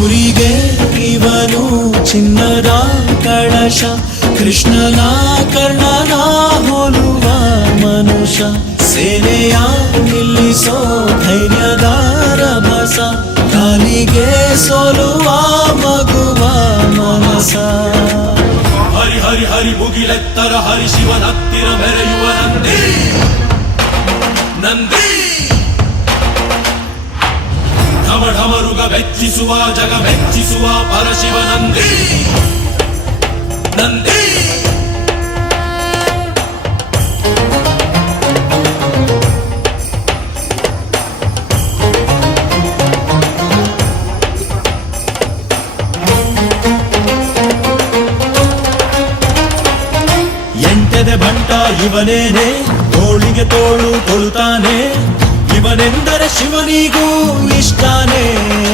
ಊರಿಗೆ ಇವನು ಚಿನ್ನದ ಕಳಶ, ಕೃಷ್ಣನ ಕರ್ಣನ ಹೋಲುವ ಮನುಷ್ಯ. ಸೇನೆಯ ನಿಲ್ಲಿಸೋ ಧೈರ್ಯದ ರಭಸ, ಕಾಲಿಗೆ ಸೋಲುವ ಮಗುವ ಮನಸ. ಹರಿ ಹರಿ ಹರಿ ಮುಗಿಲೆತ್ತರ ಹರಿ ಶಿವನತ್ತಿರ ಮೆರೆಯುವ ನಂದಿ ನಂದಿ. ಢಮ ಢಮರುಗ ಬೆಚ್ಚಿಸುವ ಜಗ ಬೆಚ್ಚಿಸುವ ಪರಶಿವ ನಂದಿ ನಂದಿ. ಎಂಟೆದೆ ಬಂಟ ಇವನೇನೆ, ತೋಳಿಗೆ ತೋಳು ಕೊಡುತ್ತಾನೆ. ಇವನೆಂದರೆ ಶಿವನಿಗೂ ಇಷ್ಟಾನೆ.